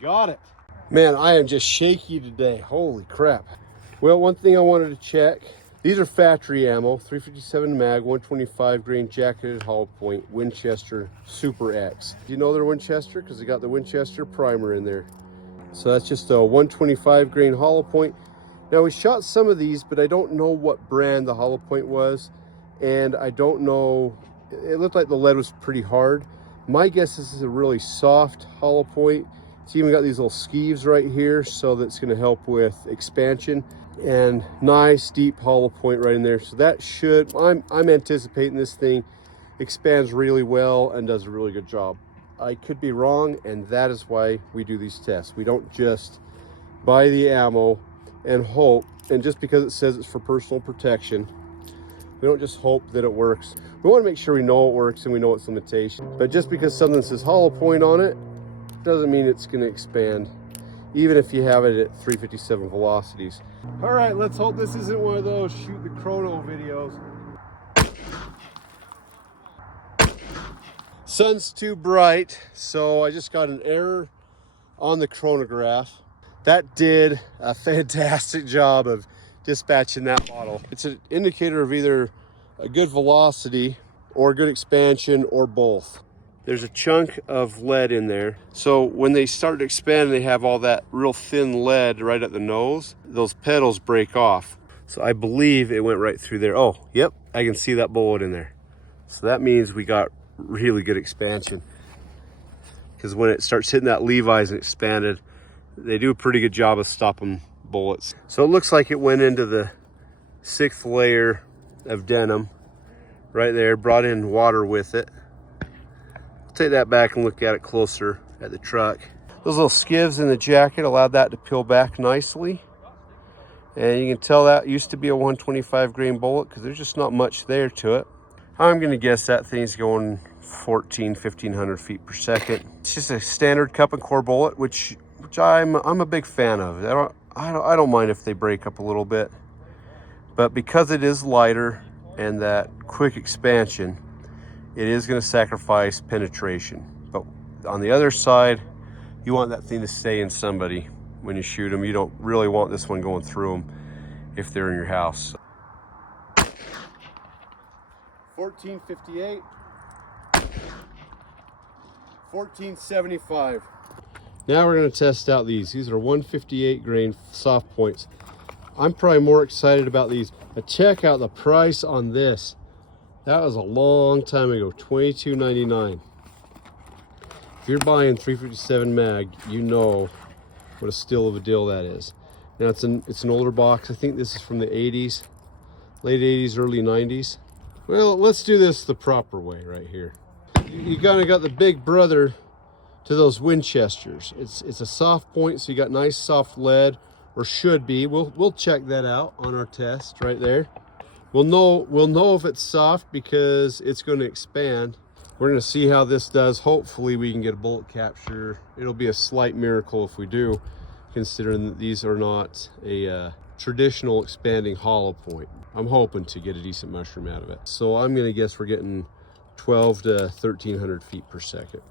Got it. Man, I am just shaky today. Holy crap. Well, one thing I wanted to check. These are factory ammo, 357 mag, 125 grain jacketed hollow point, Winchester Super X. Do you know they're Winchester? Because they got the Winchester primer in there. So that's just a 125 grain hollow point. Now we shot some of these, but I don't know what brand the hollow point was. And I don't know, it looked like the lead was pretty hard. My guess is this is a really soft hollow point. It's even got these little skeeves right here, so that's gonna help with expansion. And nice deep hollow point right in there. So that should, I'm anticipating this thing expands really well and does a really good job. I could be wrong, and that is why we do these tests. We don't just buy the ammo and hope, and just because it says it's for personal protection, we don't just hope that it works. We want to make sure we know it works and we know its limitations. But just because something says hollow point on it doesn't mean it's going to expand, even if you have it at 357 velocities. All right, let's hope this isn't one of those shoot the chrono videos. Sun's too bright, so I just got an error on the chronograph. That did a fantastic job of dispatching that bottle. It's an indicator of either a good velocity or good expansion or both. There's a chunk of lead in there. So when they start to expand, they have all that real thin lead right at the nose. Those petals break off. So I believe it went right through there. Oh, yep, I can see that bullet in there. So that means we got really good expansion. Because when it starts hitting that Levi's and expanded, they do a pretty good job of stopping bullets. So it looks like it went into the 6th layer of denim right there, brought in water with it. I'll take that back and look at it closer at the truck. Those little skivs in the jacket allowed that to peel back nicely. And you can tell that used to be a 125 grain bullet because there's just not much there to it. I'm gonna guess that thing's going 1,500 feet per second. It's just a standard cup and core bullet, which I'm a big fan of. I don't mind if they break up a little bit, but because it is lighter and that quick expansion, it is going to sacrifice penetration. But on the other side, you want that thing to stay in somebody when you shoot them. You don't really want this one going through them if they're in your house. 1458, 1475. Now we're going to test out these. These are 158 grain soft points. I'm probably more excited about these. But check out the price on this. That was a long time ago, $22.99. If you're buying 357 mag, you know what a steal of a deal that is. Now it's an older box. I think this is from the 80s, late 80s, early 90s. Well, let's do this the proper way right here. You kind of got the big brother to those Winchesters. It's a soft point, so you got nice soft lead, or should be. We'll check that out on our test right there. We'll know if it's soft because it's going to expand. We're going to see how this does. Hopefully we can get a bullet capture. It'll be a slight miracle if we do, considering that these are not a traditional expanding hollow point. I'm hoping to get a decent mushroom out of it. So I'm going to guess we're getting 12 to 1,300 feet per second.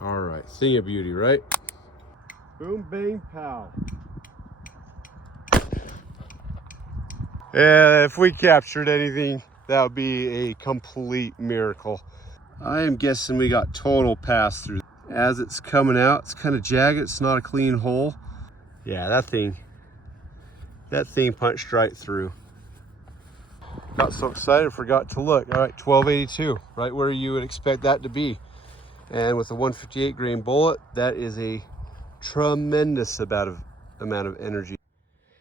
All right, thing of beauty, right? Boom, bang, pow. Yeah, if we captured anything, that would be a complete miracle. I am guessing we got total pass through. As it's coming out, it's kind of jagged. It's not a clean hole. Yeah, that thing punched right through. Got so excited, forgot to look. All right, 1282, right where you would expect that to be. And with a 158 grain bullet, that is a tremendous amount of energy.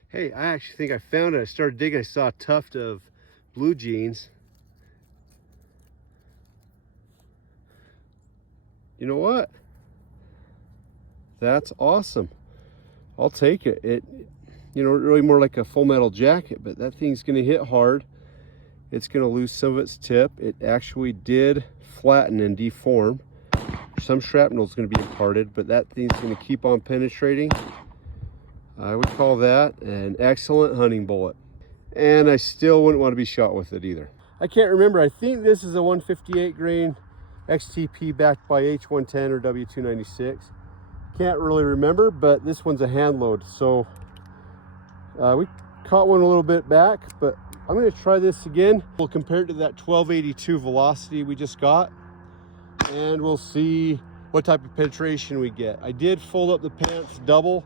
Hey, I actually think I found it. I started digging, I saw a tuft of blue jeans. You know what? That's awesome. I'll take it. It, you know, really more like a full metal jacket, but that thing's gonna hit hard. It's gonna lose some of its tip. It actually did flatten and deform. Some shrapnel is going to be imparted, but that thing's going to keep on penetrating. I would call that an excellent hunting bullet. And I still wouldn't want to be shot with it either. I can't remember. I think this is a 158 grain XTP backed by H110 or W296. Can't really remember, but this one's a hand load. So we caught one a little bit back, but I'm going to try this again. We'll compare it to that 1282 velocity we just got, and we'll see what type of penetration we get. I did fold up the pants double,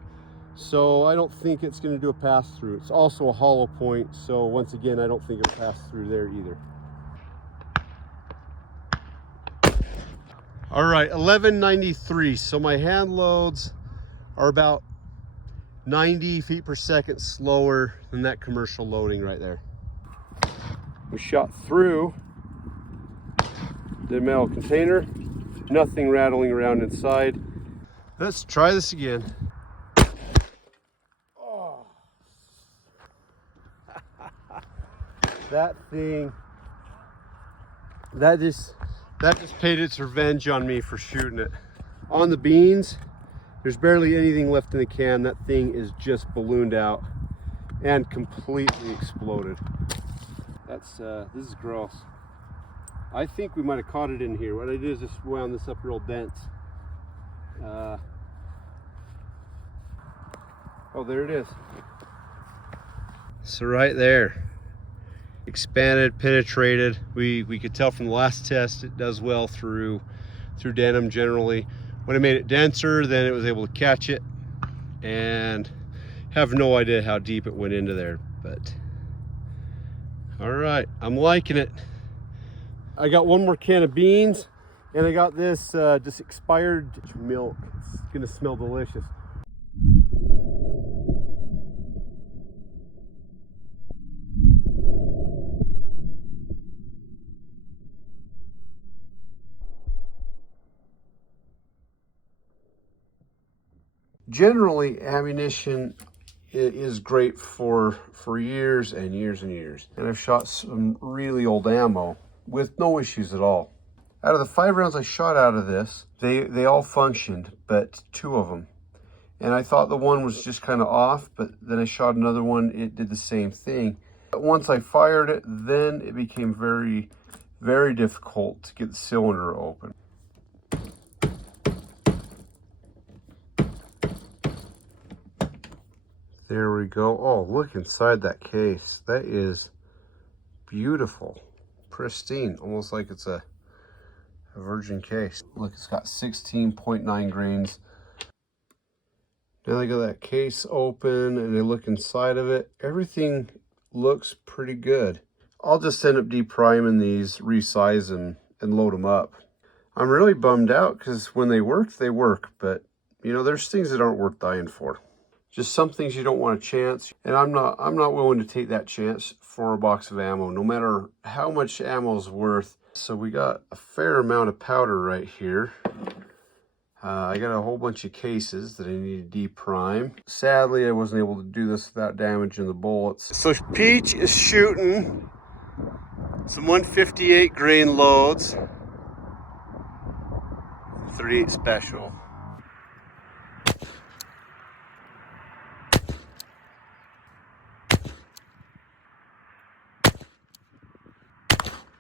so I don't think it's going to do a pass through. It's also a hollow point, so once again, I don't think it'll pass through there either. All right, 1193. So my hand loads are about 90 feet per second slower than that commercial loading right there. We shot through the metal container, nothing rattling around inside. Let's try this again. Oh. That thing, that just paid its revenge on me for shooting it. On the beans, there's barely anything left in the can. That thing is just ballooned out and completely exploded. That's this is gross. I think we might have caught it in here. What I did is just wound this up real dense. Oh, there it is. So right there, expanded, penetrated. We could tell from the last test it does well through denim generally. When I made it denser, then it was able to catch it, and have no idea how deep it went into there. But all right, I'm liking it. I got one more can of beans, and I got this just expired milk. It's gonna smell delicious. Generally, ammunition is great for years and years and years. And I've shot some really old ammo with no issues at all. Out of the 5 rounds I shot out of this, they all functioned, but 2 of them. And I thought the one was just kind of off, but then I shot another one, it did the same thing. But once I fired it, then it became very, very difficult to get the cylinder open. There we go. Oh, look inside that case. That is beautiful. Pristine. Almost like it's a virgin case. Look, it's got 16.9 grains. Now I got that case open and I look inside of it. Everything looks pretty good. I'll just end up depriming these, resize them, and load them up. I'm really bummed out because when they work, but you know, there's things that aren't worth dying for. Just some things you don't want to chance, and I'm not willing to take that chance for a box of ammo, no matter how much ammo is worth. So we got a fair amount of powder right here. I got a whole bunch of cases that I need to deprime. Sadly, I wasn't able to do this without damaging the bullets. So Peach is shooting some 158 grain loads, 38 special.